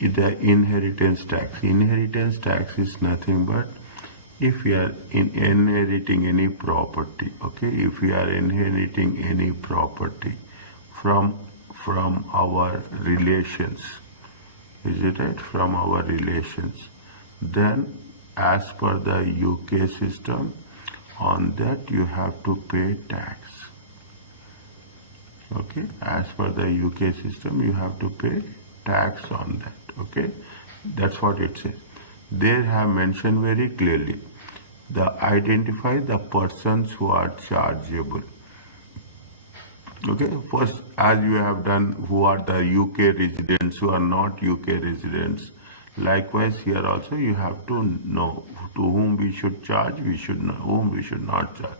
the inheritance tax. Inheritance tax is nothing but if we are inheriting any property, okay, if we are inheriting any property from our relations, is it right, from our relations, then as per the UK system, on that you have to pay tax. Okay, as per the UK system, you have to pay tax on that. Okay, that's what it says. They have mentioned very clearly identify the persons who are chargeable. Okay, first, as you have done, who are the UK residents, who are not UK residents. Likewise, here also you have to know to whom we should charge, whom we should not charge.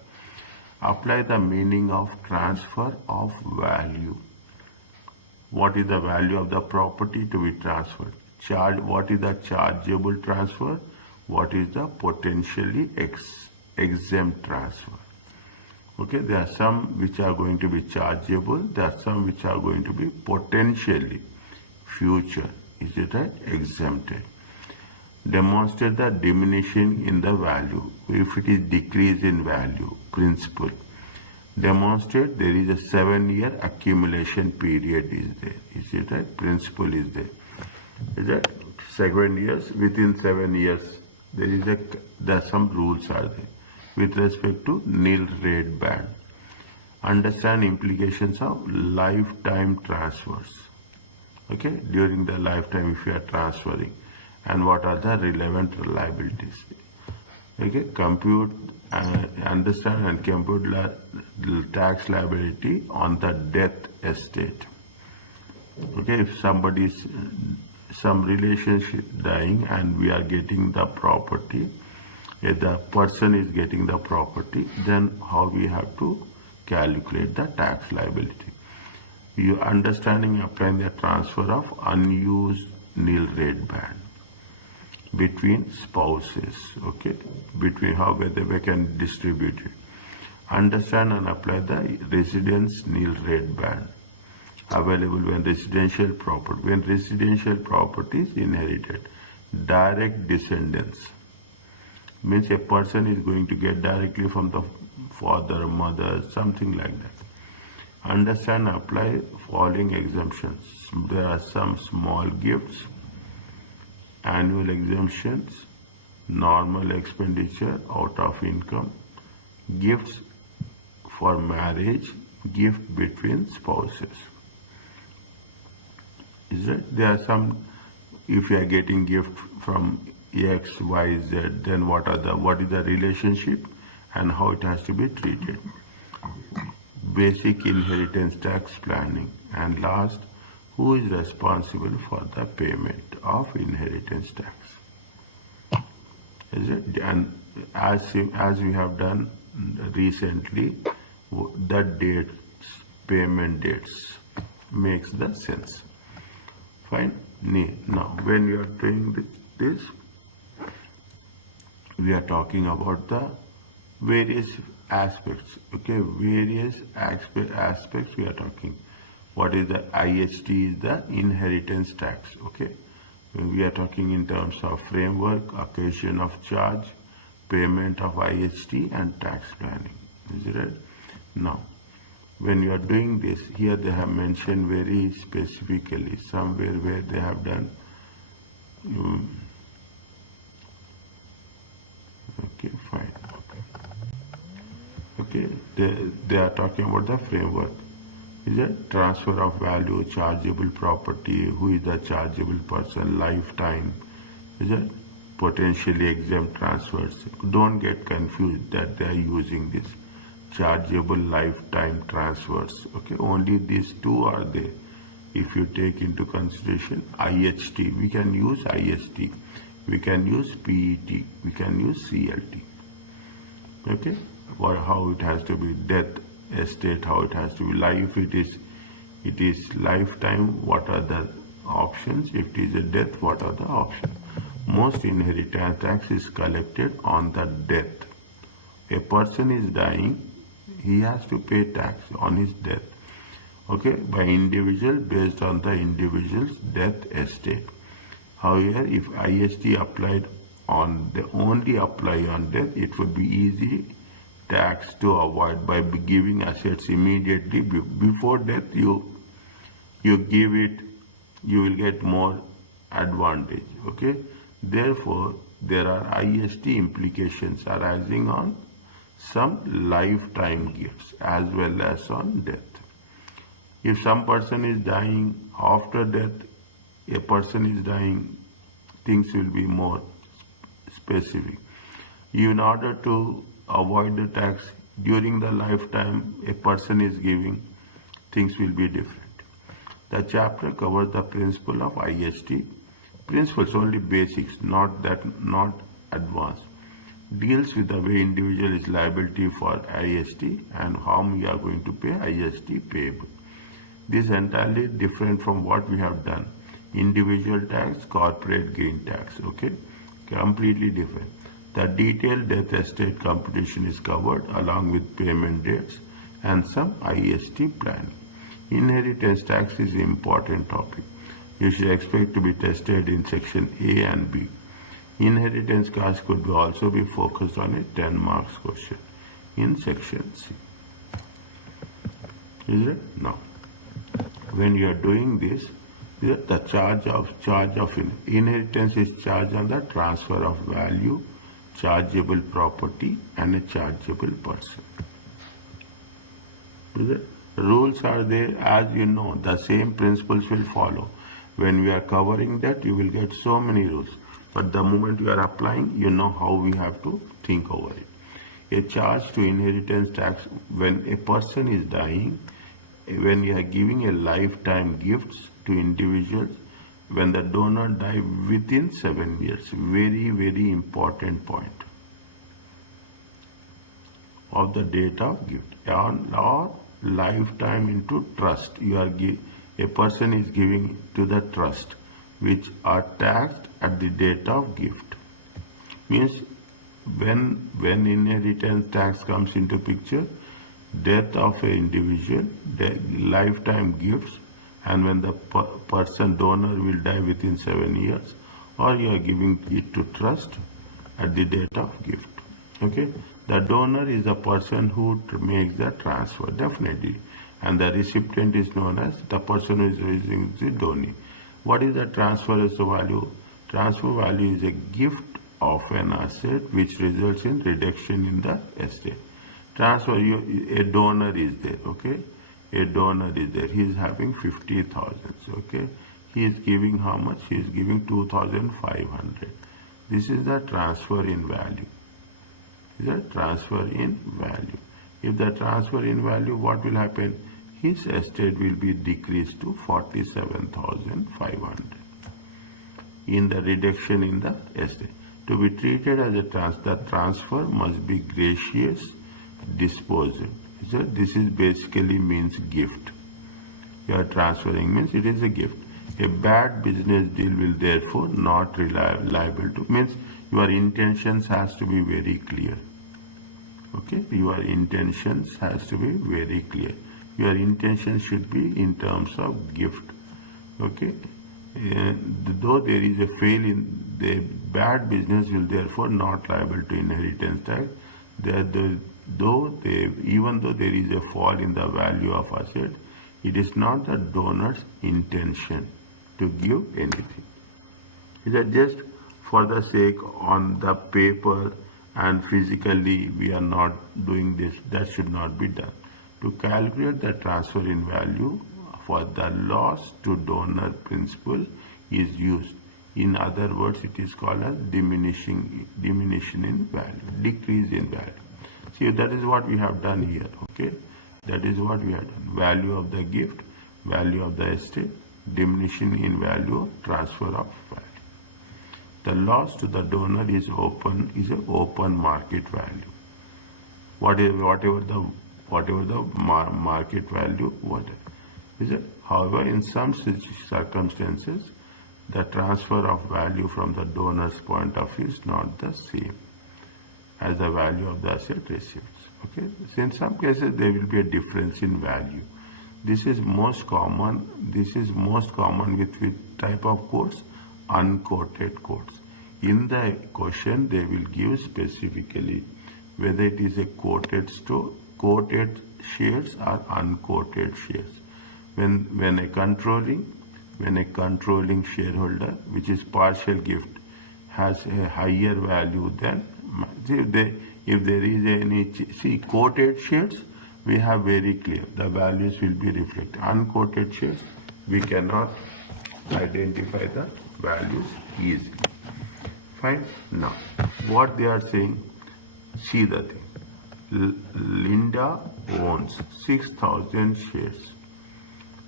Apply the meaning of transfer of value. What is the value of the property to be transferred? What is the chargeable transfer? What is the potentially exempt transfer? Okay, there are some which are going to be chargeable, there are some which are going to be potentially future, is it right, exempted. Demonstrate the diminution in the value. If it is decrease in value, principal. Demonstrate there is a 7-year accumulation period is there. Is it right? Principal is there. Is that 7 years? Within 7 years, there are some rules are there. With respect to nil rate band. Understand implications of lifetime transfers. Okay, during the lifetime if you are transferring, and what are the relevant liabilities. Okay, compute and understand and compute tax liability on the death estate. Okay, if somebody is some relationship dying and we are getting the property, if the person is getting the property, then how we have to calculate the tax liability. You understanding applying the transfer of unused nil rate band between spouses, okay, between how whether we can distribute it. Understand and apply the residence nil rate band available when residential property is inherited. Direct descendants means a person is going to get directly from the father, mother, something like that. Understand and apply following exemptions. There are some small gifts, annual exemptions, normal expenditure out of income, gifts for marriage, gift between spouses. Is it? There are some, if you are getting gift from X, Y, Z, then what is the relationship and how it has to be treated. Basic inheritance tax planning. And last, who is responsible for the payment of inheritance tax? Is it? And as we have done recently, the dates, payment dates makes the sense. Fine. Now, when you are doing this, we are talking about the various aspects. Okay, various aspects we are talking. What is the IHT? Is the inheritance tax. Okay, when we are talking in terms of framework, occasion of charge, payment of IHT, and tax planning. Is it right? Now, when you are doing this, here they have mentioned very specifically somewhere where they have done. Okay, fine. Okay, they are talking about the framework. Is it transfer of value, chargeable property, who is the chargeable person, lifetime, is it potentially exempt transfers. Don't get confused that they are using this chargeable lifetime transfers. Okay, only these two are there. If you take into consideration IHT, we can use IHT, we can use PET, we can use CLT. Okay, or how it has to be death estate, how it has to be life. It is lifetime, what are the options? If it is a death, what are the options? Most inheritance tax is collected on the death. A person is dying, he has to pay tax on his death. Okay, by individual based on the individual's death estate. However, if IST applied on the only apply on death, it would be easy tax to avoid by giving assets immediately before death. You give it, you will get more advantage. Okay, therefore there are IST implications arising on some lifetime gifts as well as on death. If some person is dying after death, a person is dying, things will be more specific. In order to avoid the tax during the lifetime a person is giving, things will be different. The chapter covers the principle of IST. Principles, only basics, not advanced. Deals with the way individual is liability for IST and how we are going to pay IST payable. This is entirely different from what we have done. Individual tax, corporate gain tax, okay? Completely different. The detailed death estate computation is covered along with payment dates and some IST planning. Inheritance tax is an important topic. You should expect to be tested in section A and B. Inheritance cost could also be focused on a 10 marks question in section C. Is it? No. When you are doing this, the charge of inheritance is charged on the transfer of value, chargeable property, and a chargeable person. Rules are there, as you know, the same principles will follow. When we are covering that, you will get so many rules. But the moment you are applying, you know how we have to think over it. A charge to inheritance tax when a person is dying, when you are giving a lifetime gifts to individuals, when the donor die within 7 years. Very, very important point of the date of gift. Or lifetime into trust. A person is giving to the trust, which are taxed at the date of gift. Means when inheritance tax comes into picture, death of an individual, lifetime gifts, and when the person donor will die within 7 years, or you are giving it to trust at the date of gift. Okay, the donor is the person who makes the transfer, definitely, and the recipient is known as the person who is using the donee. What is the transfer as value? Transfer value is a gift of an asset which results in reduction in the estate. Transfer, a donor is there, okay? A donor is there. He is having 50,000, okay? He is giving how much? He is giving 2,500. This is the transfer in value. Is a transfer in value. If the transfer in value, what will happen? His estate will be decreased to 47,500 in the reduction in the estate. To be treated as a the transfer must be gracious disposal. So this is basically means gift. You are transferring means it is a gift. A bad business deal will therefore not liable to, means your intentions has to be very clear. Okay, your intentions has to be very clear. Your intention should be in terms of gift. Okay, and though there is a fail in the bad business will therefore not liable to inheritance tax. Even though there is a fall in the value of asset, it is not the donor's intention to give anything. It is just for the sake on the paper and physically we are not doing this. That should not be done. To calculate the transfer in value for the loss to donor principle is used. In other words, it is called as diminution in value, decrease in value. See, that is what we have done here, okay? That is what we have done. Value of the gift, value of the estate, diminution in value, transfer of value. The loss to the donor is an open market value. Whatever the market value, whatever. Is it? However, in some circumstances, the transfer of value from the donor's point of view is not the same as the value of the asset received. Okay, so in some cases there will be a difference in value. This is most common. This is most common with type of course. unquoted quotes. In the question, they will give specifically whether it is a quoted shares or unquoted shares. When a controlling shareholder, which is partial gift, has a higher value than if there is any quoted shares, we have very clear the values will be reflected. Unquoted shares, we cannot identify the values easily. Fine. Now, what they are saying, see the thing. Linda owns 6,000 shares.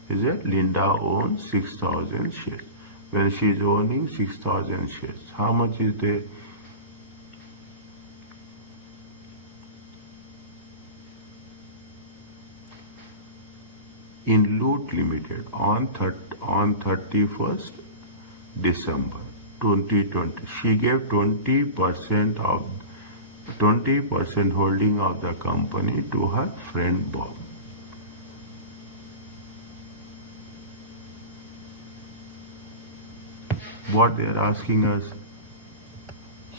Is it? Linda owns 6,000 shares. When she is owning 6,000 shares, how much is there? In Loot Limited on 31st December 2020, she gave 20% holding of the company to her friend Bob. What they are asking us,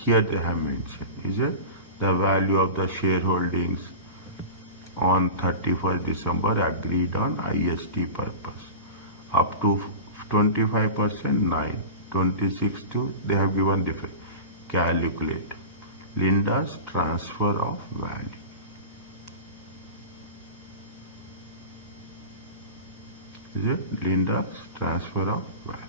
here they have mentioned, is it the value of the shareholdings on 31st December agreed on IST purpose. Up to 25%, 9, 26 to, they have given different. Calculate Linda's transfer of value. Is it Linda's transfer of value?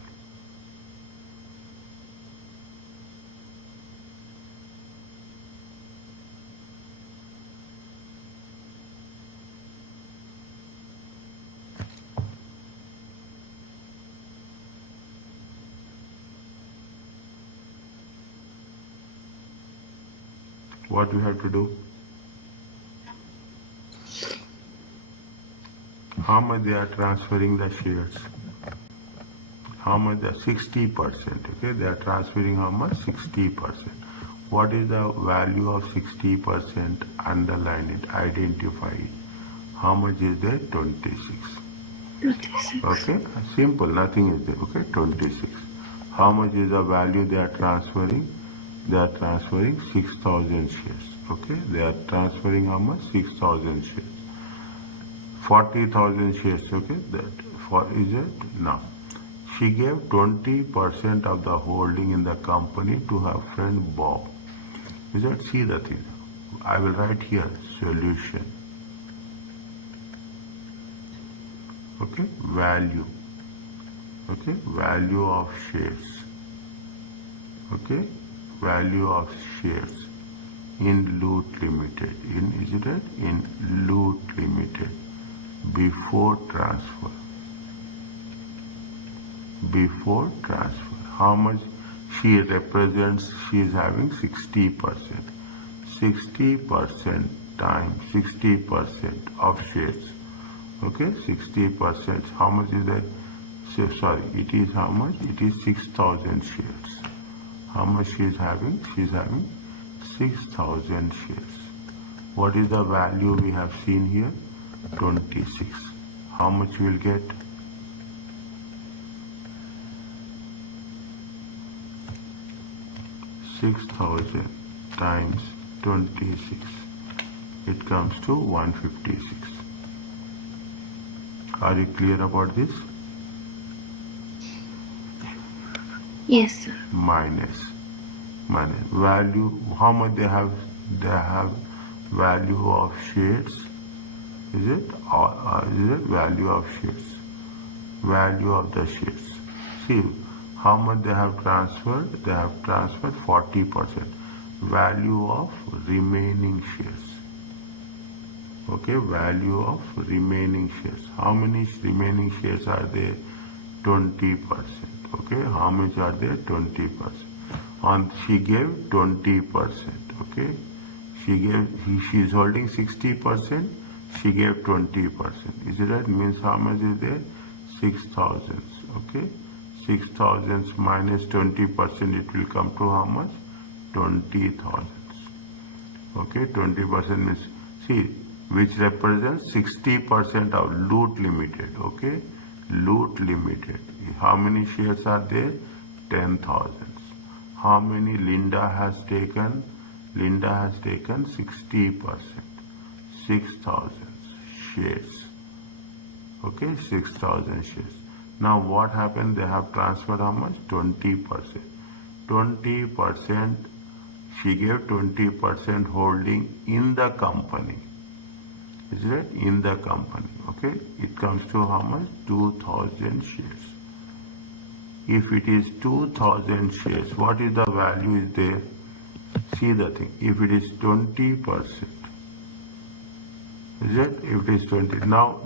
What we have to do? How much they are transferring the shares? How much? 60%. Okay, they are transferring how much? 60%. What is the value of 60%? Underline it, identify it. How much is there? 26. 26. Okay, simple, nothing is there. Okay, 26. How much is the value they are transferring? They are transferring 6,000 shares. Okay, they are transferring how much? 6,000 shares. 40,000 shares. Okay, is it? Now, she gave 20% of the holding in the company to her friend Bob. Is that? See the thing. I will write here solution. Okay, value. Okay, value of shares. Okay, value of shares in Loot Limited. Is it right? In Loot Limited before transfer. Before transfer. How much she represents? She is having 60%. 60% times 60% of shares. Okay, 60%. How much is that? So, sorry, it is how much? It is 6,000 shares. How much she is having? She is having 6,000 shares. What is the value we have seen here? 26. How much we will get? $6,000 times 26. It comes to 156. Are you clear about this? Yes, sir. Minus value. How much they have? They have value of shares. Is it? Is it value of shares? Value of the shares. See how much they have transferred. They have transferred 40%. Value of remaining shares. Okay, value of remaining shares. How many remaining shares are there? 20%. Okay, how much are there? 20%. She gave 20%. Okay, she is holding 60%. She gave 20%. Is it right? Means how much is there? 6,000. Okay, 6,000 minus 20%. It will come to how much? 20,000. Okay, 20% means, see, which represents 60% of Loot Limited. Okay, Loot Limited. How many shares are there? 10,000. How many Linda has taken? Linda has taken 60%. 6,000 shares. Okay, 6,000 shares. Now what happened? They have transferred how much? 20%. 20%, she gave 20% holding in the company. Is it? In the company. Okay, it comes to how much? 2,000 shares. If it is 2,000 shares, what is the value is there? See the thing. If it is 20%, is it? If it is 20, now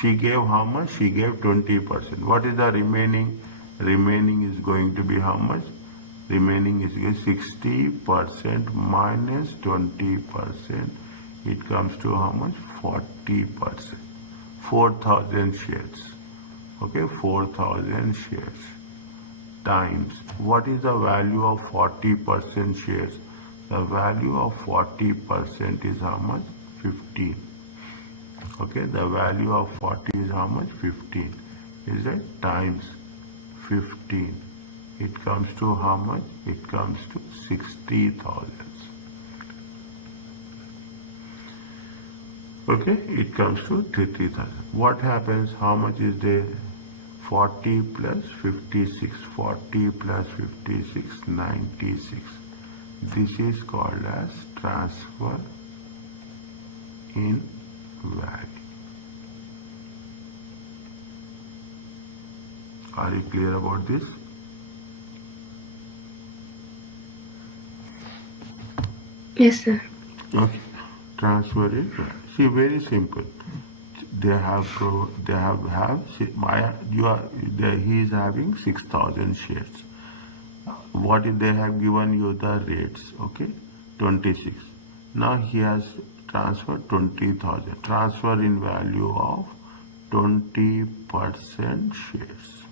she gave how much? She gave 20%. What is the remaining? Remaining is going to be how much? Remaining is 60% minus 20%. It comes to how much? 40%. 4,000 shares. Okay, 4,000 shares times. What is the value of 40% shares? The value of 40% is how much? 15. Okay, the value of 40 is how much? 15. Is it? Times 15. It comes to how much? It comes to 60,000. Okay, it comes to 30,000. What happens? How much is there? 40 plus 56. 40 plus 56, 96. This is called as transfer in value. Are you clear about this? Yes, sir. Okay. Transfer in value. See, very simple. They have he is having 6,000 shares. What if they have given you the rates? Okay, 26. Now he has transferred 20,000. Transfer in value of 20% shares.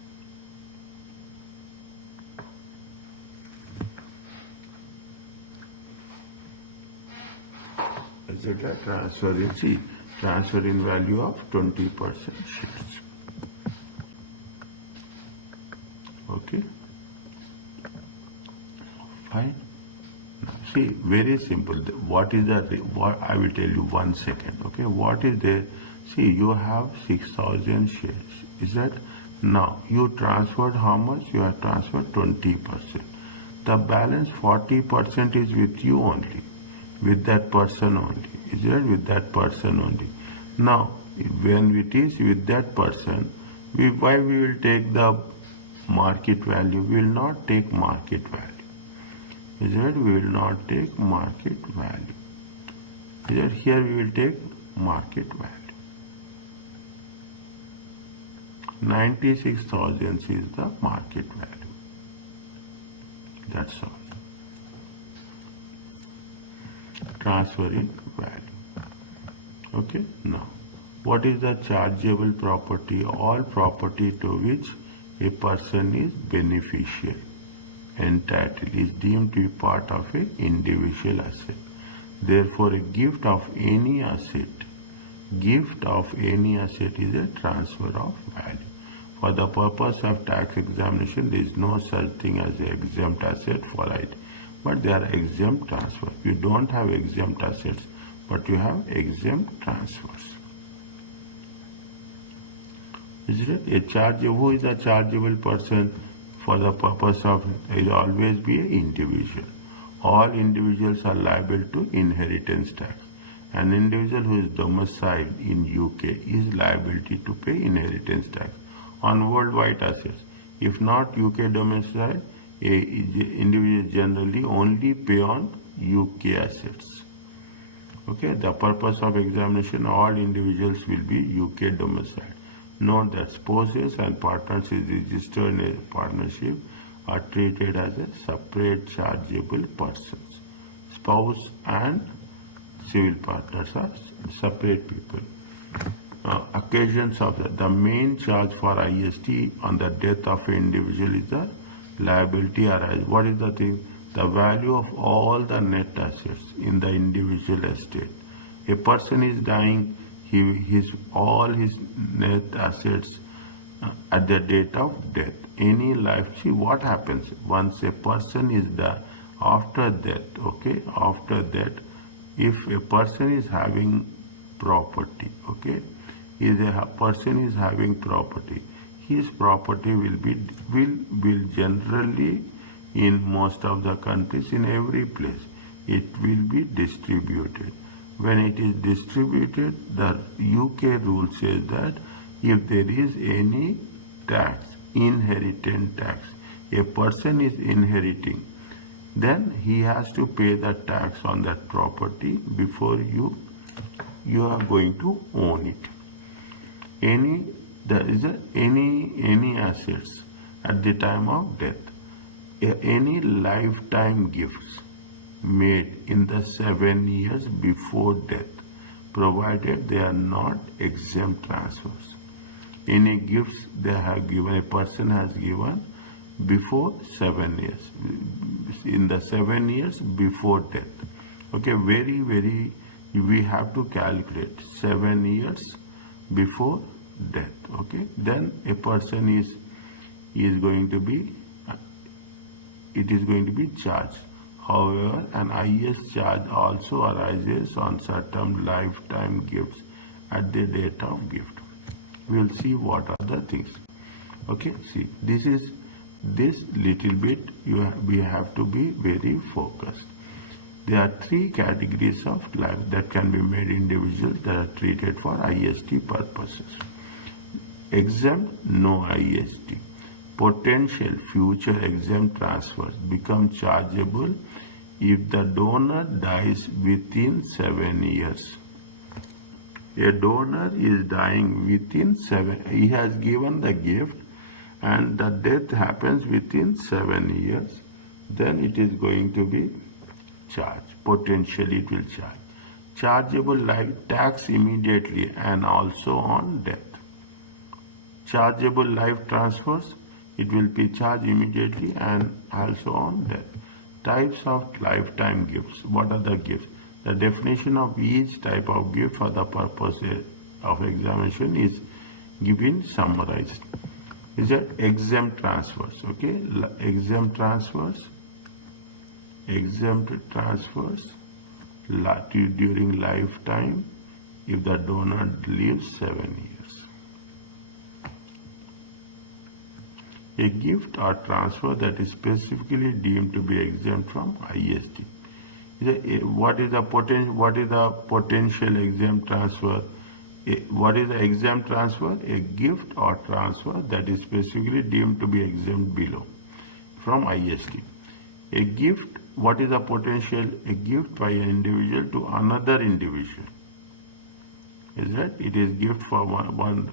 Is it a transfer in? See, transfer in value of 20% shares. Okay. Fine. Now, see, very simple. What is the? What I will tell you 1 second. Okay. What is there? See, you have 6,000 shares. Is that? Now you transferred how much? You have transferred 20%. The balance 40% is with you only. With that person only. Is it? With that person only. Now, when it is with that person, why we will take the market value? We will not take market value. Is it? We will not take market value. Is it? Here we will take market value. 96,000 is the market value. That's all. Transfer in value. Okay, now what is the chargeable property? All property to which a person is beneficial, entitled, is deemed to be part of an individual asset. Therefore, a gift of any asset is a transfer of value. For the purpose of tax examination, there is no such thing as an exempt asset for it. But they are exempt transfer. You don't have exempt assets, but you have exempt transfers. Is it? Who is a chargeable person? For the purpose of, it will always be an individual. All individuals are liable to inheritance tax. An individual who is domiciled in UK is liability to pay inheritance tax on worldwide assets. If not UK domiciled, individual generally only pay on UK assets. Okay, the purpose of examination, all individuals will be UK domiciled. Note that spouses and partners is registered in a partnership are treated as a separate chargeable persons. Spouse and civil partners are separate people. Occasions of the main charge for IST on the death of an individual is the liability arise. What is the thing? The value of all the net assets in the individual estate. A person is dying, all his net assets at the date of death. Any life, see what happens once a person is there after death, okay, after that, if a person is having property, okay, if a person is having property, his property will generally in most of the countries, in every place, it will be distributed. When it is distributed, the UK rule says that if there is any tax, inheritance tax, a person is inheriting, then he has to pay the tax on that property before you are going to own it. Any assets at the time of death, any lifetime gifts made in the 7 years before death, provided they are not exempt transfers. Any gifts they have given, a person has given before 7 years, in the 7 years before death. Okay, very, we have to calculate 7 years before death. Okay, then a person is going to be, it is going to be charged. However, an IS charge also arises on certain lifetime gifts at the date of gift. We'll see what are the things. Okay, see, this little bit we have to be very focused. There are 3 categories of life that can be made individuals that are treated for IST purposes. Exempt, no IST. Potential future exempt transfers become chargeable if the donor dies within 7 years. A donor is dying within 7, he has given the gift and the death happens within 7 years, then it is going to be charged. Potentially it will charge. Chargeable life tax immediately and also on death. Chargeable life transfers, it will be charged immediately and also on death. Types of lifetime gifts. What are the gifts? The definition of each type of gift for the purpose of examination is given summarized. Is that exempt transfers? Okay, exempt transfers during lifetime if the donor lives 7 years. A gift or transfer that is specifically deemed to be exempt from IST. What is the potential exempt transfer? What is the exempt transfer? A gift or transfer that is specifically deemed to be exempt below from IST. A gift, what is the potential? A gift by an individual to another individual. Is that it is gift for one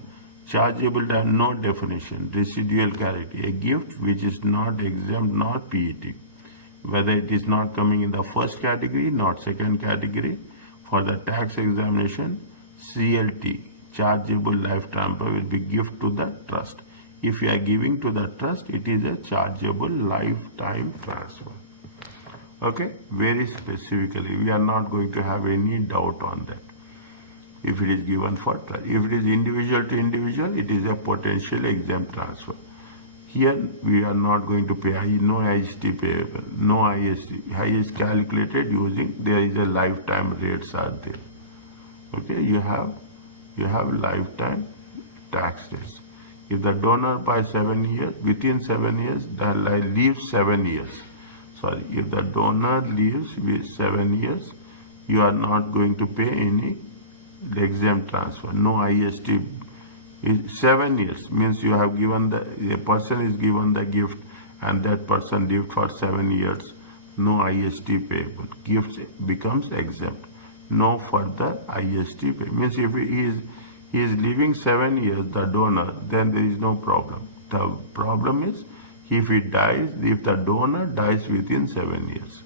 chargeable, no definition, residual character. A gift which is not exempt nor PET. Whether it is not coming in the first category, not second category, for the tax examination, CLT, chargeable life transfer, will be gift to the trust. If you are giving to the trust, it is a chargeable lifetime transfer. Okay, very specifically, we are not going to have any doubt on that. If it is given for trust, if it is individual to individual, it is a potential exempt transfer. Here we are not going to pay, no IST payable, no IST. IST calculated using, there is a lifetime rates are there. Okay, you have lifetime tax rates. If the donor by 7 years, within 7 years, leaves 7 years. Sorry, if the donor leaves with 7 years, you are not going to pay any exempt transfer, no IST. 7 years means you have given a person is given the gift and that person lived for 7 years, no IST payable. Gift becomes exempt. No further IST pay. Means if he is living 7 years, the donor, then there is no problem. The problem is if he dies, if the donor dies within 7 years.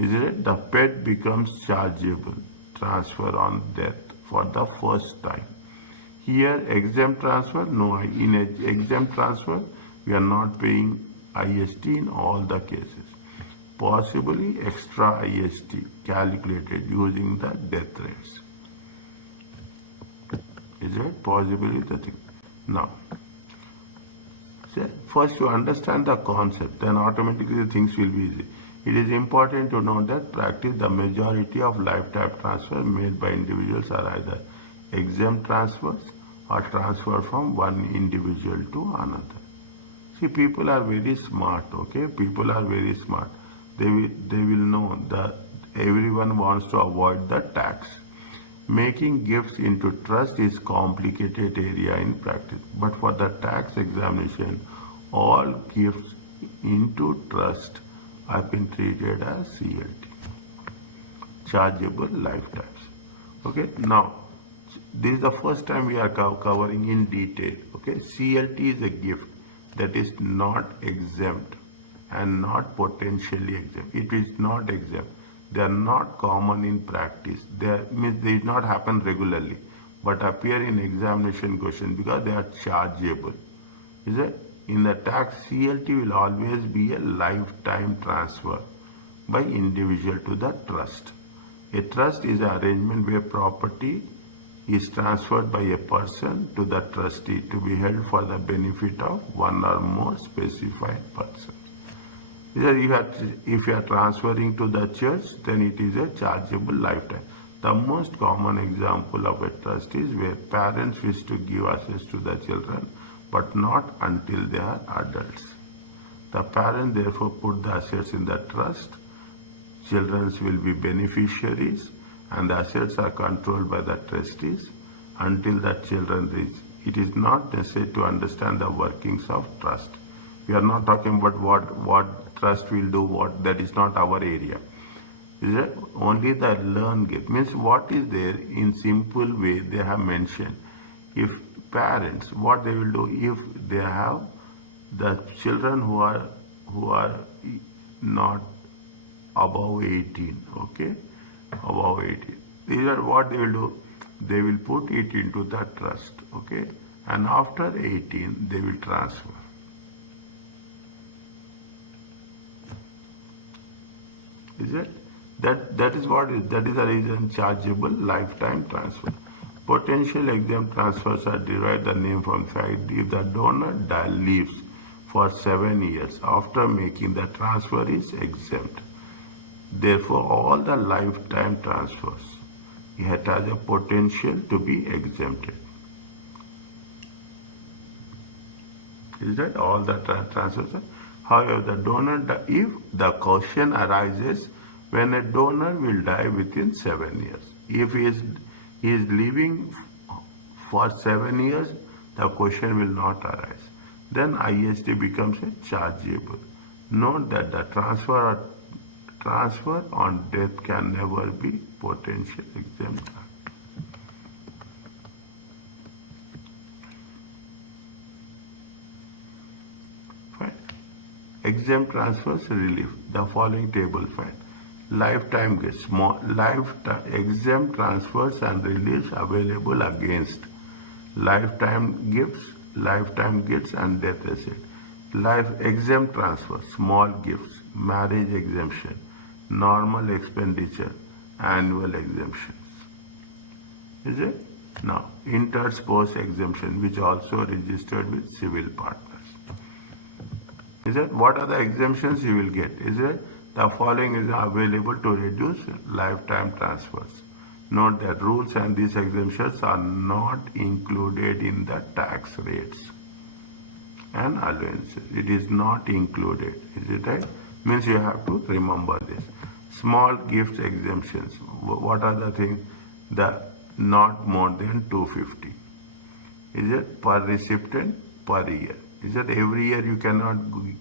Is it? The pet becomes chargeable transfer on death for the first time. Here exempt transfer, no, in exempt transfer we are not paying IST in all the cases. Possibly extra IST calculated using the death rates. Is it possibly the thing? Now, So first you understand the concept, then automatically things will be easy. It is important to note that practice the majority of lifetime transfers made by individuals are either exempt transfers or transfer from one individual to another. See, people are very smart, okay? People are very smart. They will know that everyone wants to avoid the tax. Making gifts into trust is complicated area in practice, but for the tax examination, all gifts into trust have been treated as CLT, chargeable lifetimes. Okay, now this is the first time we are covering in detail. Okay, CLT is a gift that is not exempt and not potentially exempt. It is not exempt. They are not common in practice. They means they did not happen regularly, but appear in examination question because they are chargeable. Is it? In the tax, CLT will always be a lifetime transfer by individual to the trust. A trust is an arrangement where property is transferred by a person to the trustee to be held for the benefit of one or more specified persons. If you are transferring to the church, then it is a chargeable lifetime. The most common example of a trust is where parents wish to give assets to the children, but not until they are adults. The parents therefore put the assets in the trust. Children will be beneficiaries, and the assets are controlled by the trustees until the children reach. It is not necessary to understand the workings of trust. We are not talking about what trust will do, that is not our area. Is it? Only the learn gift means what is there in simple way they have mentioned. If parents, what they will do if they have the children who are not above 18, okay, above 18. These are what they will do. They will put it into the trust, okay, and after 18 they will transfer. Is it? That is what is, that is the reason chargeable lifetime transfer. Potential exempt transfers are derived the name from fact if the donor lives for 7 years after making the transfer is exempt. Therefore, all the lifetime transfers it has a potential to be exempted. Is that all the transfers? However, the donor, if the question arises when a donor will die within 7 years, if he is living for 7 years, the question will not arise. Then IST becomes a chargeable. Note that the transfer on death can never be potential exempt. Fine. Exempt transfers relief. The following table find. Lifetime gifts, exempt transfers and reliefs available against lifetime gifts and death asset. Exempt transfers, small gifts, marriage exemption, normal expenditure, annual exemptions. Is it? Now, interspouse exemption, which also registered with civil partners. Is it? What are the exemptions you will get? Is it? The following is available to reduce lifetime transfers. Note that rules and these exemptions are not included in the tax rates and allowances. It is not included. Is it right? Means you have to remember this. Small gift exemptions. What are the things? The not more than 250. Is it per recipient per year? Is it every year you cannot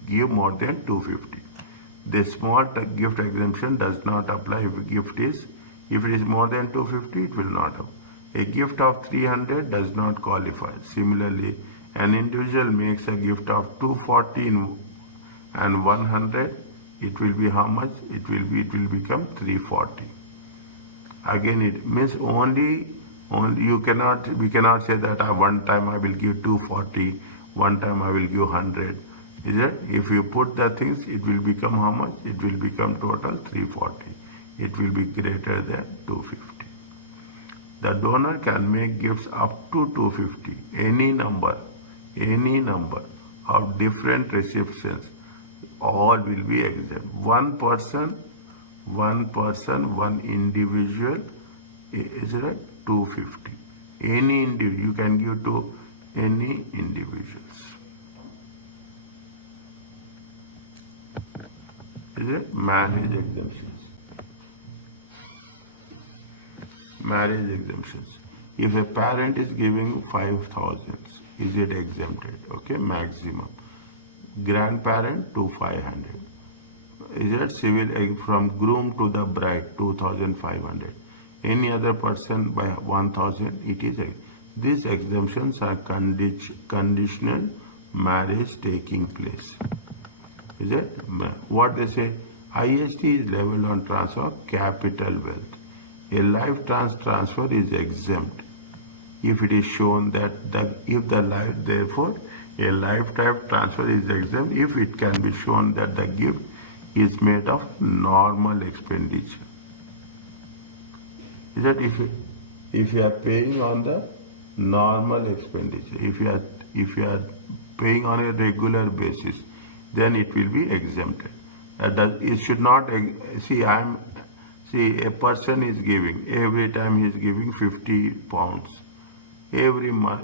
give more than 250? The small gift exemption does not apply if it is more than 250, it will not have. A gift of 300 does not qualify. Similarly, an individual makes a gift of 240 and 100, it will be how much? It will become 340. Again, it means only we cannot say that one time I will give 240, one time I will give 100. Is it? If you put the things, it will become how much? It will become total 340. It will be greater than 250. The donor can make gifts up to 250, any number, of different recipients, all will be exempt. One person, one individual is at 250. Any individual, you can give to any individuals. Is it marriage exemptions? Marriage exemptions. If a parent is giving 5,000, is it exempted? Okay, maximum. Grandparent to 500. Is it civil from groom to the bride 2,500? Any other person by 1,000, it is. These exemptions are conditional marriage taking place. Is it? What they say? IST is level on transfer of capital wealth. A life transfer is exempt if it is shown that therefore a lifetime transfer is exempt if it can be shown that the gift is made of normal expenditure. Is that if you are paying on the normal expenditure, if you are paying on a regular basis, then it will be exempted. It should not see. A person is giving every time he is giving 50 pounds every month,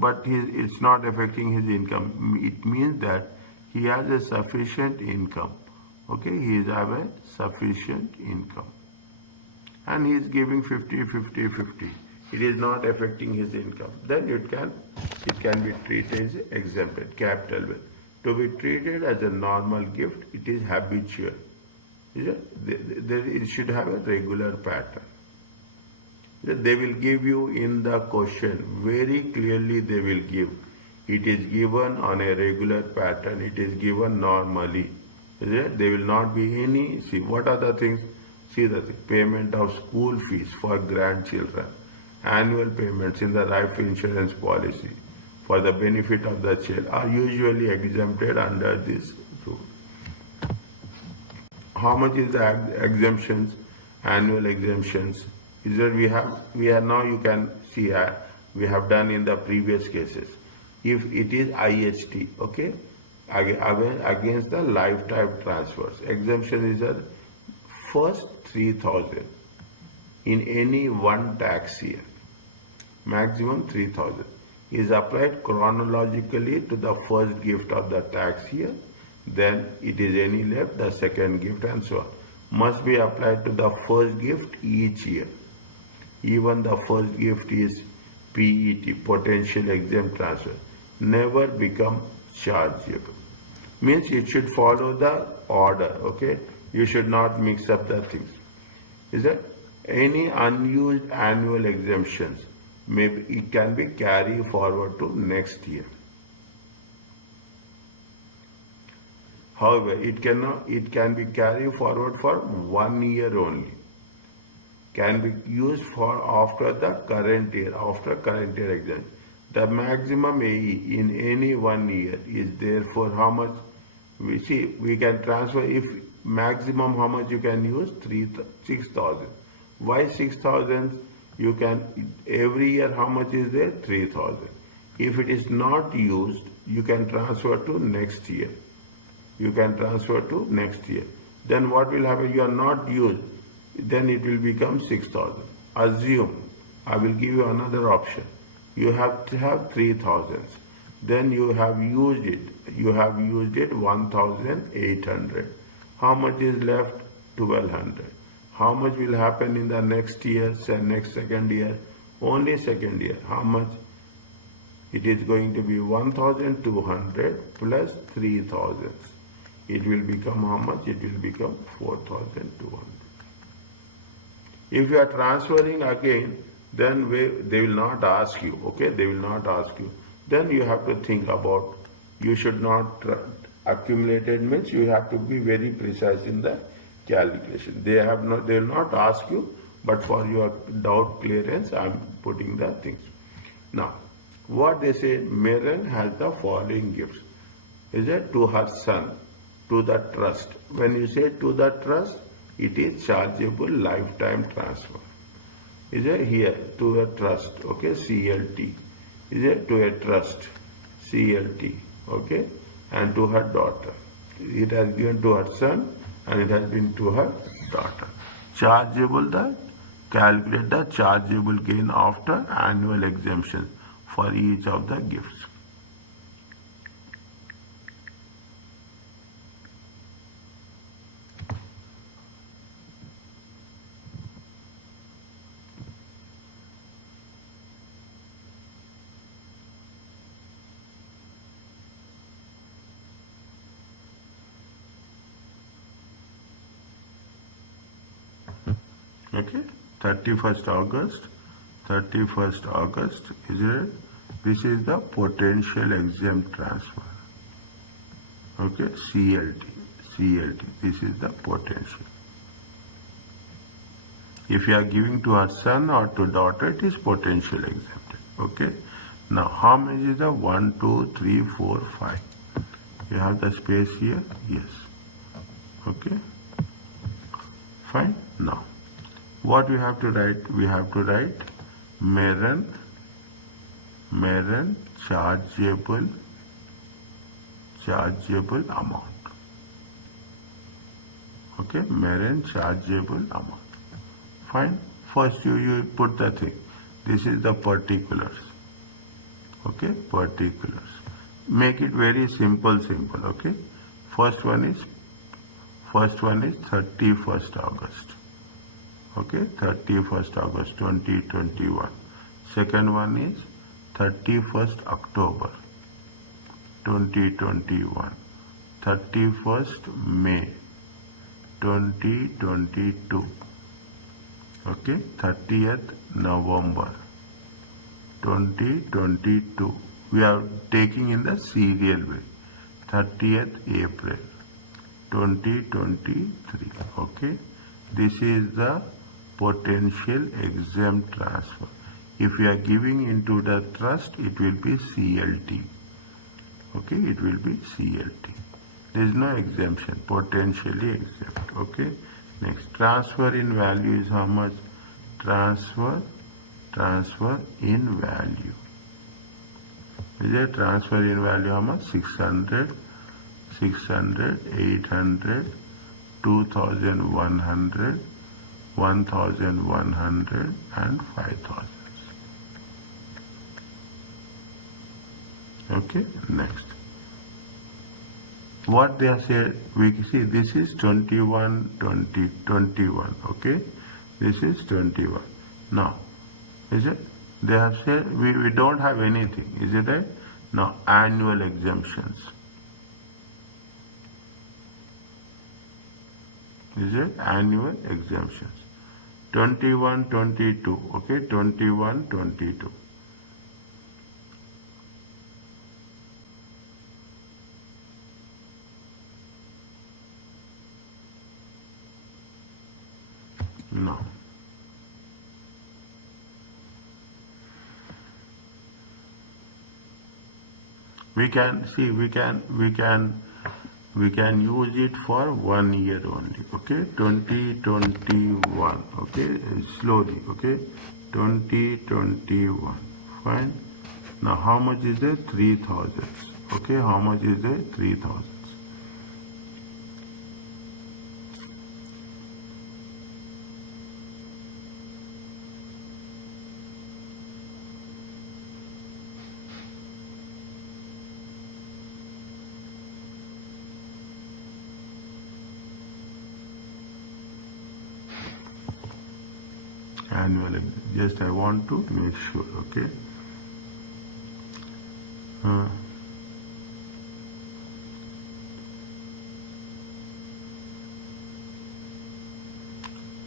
but it's not affecting his income. It means that he has a sufficient income. Okay, he have a sufficient income, and he is giving 50, 50, 50. It is not affecting his income. Then it can be treated as exempted capital wealth. To be treated as a normal gift, it is habitual. It should have a regular pattern. They will give you in the question very clearly. They will give. It is given on a regular pattern. It is given normally. There will not be any. See, what are the things? See the thing. Payment of school fees for grandchildren, annual payments in the life insurance policy for the benefit of the child are usually exempted under this rule. How much is the exemptions? Annual exemptions. Is that we have now you can see we have done in the previous cases. If it is IHT, okay, against the lifetime transfers, exemption is the first 3,000 in any one tax year, maximum 3,000 is applied chronologically to the first gift of the tax year. Then it is any left, the second gift, and so on. Must be applied to the first gift each year. Even the first gift is PET, potential exempt transfer. Never become chargeable. Means it should follow the order, okay? You should not mix up the things. Is that any unused annual exemptions, maybe it can be carried forward to next year. However, it can be carried forward for 1 year only. Can be used for after the current year, exam. The maximum AE in any 1 year is therefore how much? We can transfer if maximum how much you can use 6,000. Why 6,000? You can every year how much is there? 3,000. If it is not used, you can transfer to next year. You can transfer to next year. Then what will happen? You are not used. Then it will become 6,000. Assume, I will give you another option. You have to have 3,000. Then you have used it. You have used it 1,800. How much is left? 1,200. How much will happen in the next year, next second year? Only second year. How much? It is going to be 1,200 plus 3,000. It will become how much? It will become 4,200. If you are transferring again, then they will not ask you, okay? They will not ask you. Then you have to think about, you should not accumulate it, means you have to be very precise in the calculation. They will not ask you, but for your doubt clearance, I am putting the things. Now, what they say, Maren has the following gifts. Is it to her son, to the trust. When you say to the trust, it is chargeable lifetime transfer. Is it here to a trust? Okay, CLT. Is it to a trust? CLT. okay, and to her daughter. It has given to her son and it has been to her daughter. Chargeable the calculate the chargeable gain after annual exemption for each of the gifts. Okay, 31st August, is it? This is the potential exempt transfer. Okay, CLT, this is the potential. If you are giving to a son or to daughter, it is potential exempted. Okay, now how many is the 1, 2, 3, 4, 5? You have the space here? Yes. Okay, fine. Now, what we have to write? We have to write Meron chargeable amount. Okay, Meron chargeable amount. Fine. First you put the thing. This is the particulars. Okay, particulars. Make it very simple. Okay. First one is 31st August. Okay, 31st August 2021. Second one is 31st October 2021. 31st May 2022. Okay, 30th November 2022. We are taking in the serial way. 30th April 2023. Okay, this is the potential exempt transfer. If we are giving into the trust, it will be CLT. Okay, it will be CLT. There is no exemption, potentially exempt. Okay, next, transfer in value is how much? Transfer in value. Is it transfer in value how much? 600, 800, 2,100, 1,100 and 5,000. Okay, next. What they have said, we see this is 21, 20, 21. Okay, this is 21. Now, is it? They have said we don't have anything. Is it right? Now, annual exemptions. Is it? Annual exemptions. 21, 22. Okay, 21, 22. Now, we can use it for 1 year only. Okay, 2021. Okay, slowly. Okay, 2021. Fine. Now, how much is there? 3,000. Okay, how much is there? 3,000. Annual, just I want to make sure. Okay,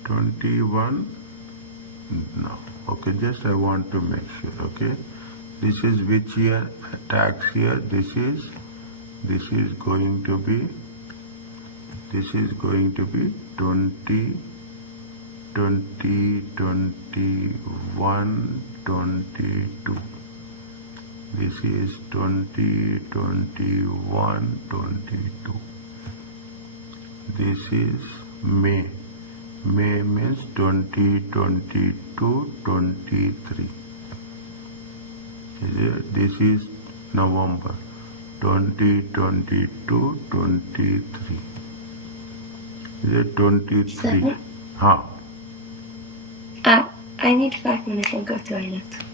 21. No, okay, just I want to make sure. Okay, this is which year? Tax year. This is going to be 20, 2021, 22. This is 2021, 22. This is May. May means 2022, 23. This is November. 2022, 23. Is it 23? Sir? Huh. I need 5 minutes. I'll go toilet.